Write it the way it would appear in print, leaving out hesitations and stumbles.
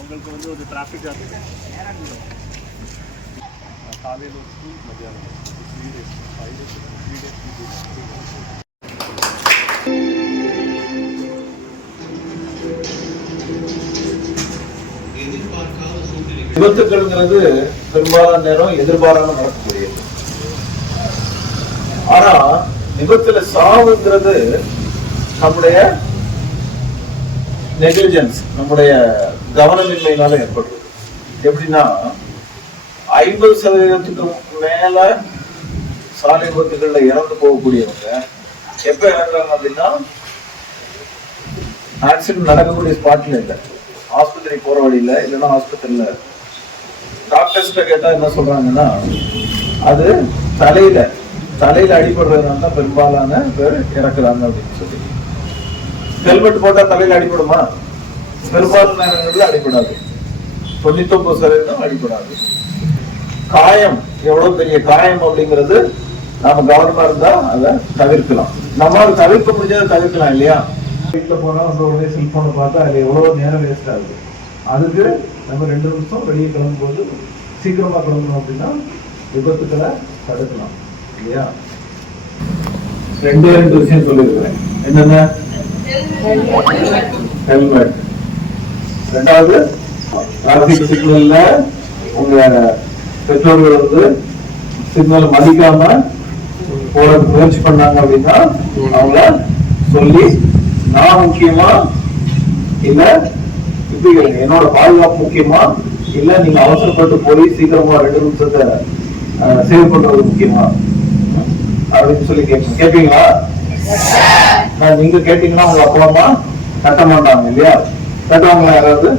உங்களுக்கு வந்து ஒரு டிராஃபிக் காலையில் ஒரு ஸ்கூல் மத்தியானம் 3 days 5 days 3 days விபத்துக்கள்ங்கிறது பெரும்பாலான நேரம் எதிர்பாராம நடக்கக்கூடியது. ஆனா விபத்துல சாவுங்கிறது நம்முடைய நெக்லிஜென்ஸ், நம்முடைய கவனமின்மையினால ஏற்படுறது. எப்படின்னா 50% மேல சாலை விபத்துகள்ல இறந்து போகக்கூடியவங்க எப்ப இறங்குறாங்க அப்படின்னா ஆக்சிடென்ட் நடக்கக்கூடிய ஸ்பாட்ல இல்லை, ஆஸ்பத்திரி போற வழியில இல்லைன்னா ஆஸ்பத்திரியில. டாக்டர்ஸ்ட கேட்டா என்ன சொல்றாங்கன்னா அது தலையில அடிபடுறதுனால தான் பெரும்பாலான பேர் இறக்குறாங்க அப்படின்னு சொல்லி. ஹெல்மெட் போட்டா தலையில அடிபடுமா? பெரும்பாலான நேரங்களில் அடிபடாது, 99% அடிபடாது. காயம், எவ்வளவு பெரிய காயம் அப்படிங்கிறது நாம கவனமா இருந்தா அதை தவிர்க்கலாம். நம்மளால தவிர்க்க முடிஞ்சதை தவிர்க்கலாம் இல்லையா? வீட்டுல போனா உடனே செல்போனை பார்த்தா அது எவ்வளவு நேரம் வேஸ்ட் ஆகுது. அதுக்கு நம்ம 2 நிமிஷம் வெளியே கிளம்பும் போது சீக்கிரமா கிளம்பணும் அப்படின்னா விபத்துக்களை தடுக்கலாம் இல்லையா? 2 விஷயம் சொல்லியிருக்கிறேன். என்னென்ன? ஹெல்மெட். 2வது, டிராபிக் சிக்னல்ல உங்க பெற்றோர்கள் வந்து சிக்னல் மதிக்காம போற முயற்சி பண்ணாங்க அப்படின்னா அவங்கள சொல்லி, நான் முக்கியமா இல்ல என்னோட பாதுகாப்பு முக்கியமா இல்ல நீங்க அவசரப்பட்டு போய் சீக்கிரமா 2 நிமிஷத்தை சேவ் பண்றது முக்கியமா அப்படின்னு சொல்லி கேட்பீங்களா? நீங்க கேட்டீங்கன்னா உங்க அப்பா அம்மா கட்ட மாட்டாங்க இல்லையா? கட்டுவாங்களா யாராவது?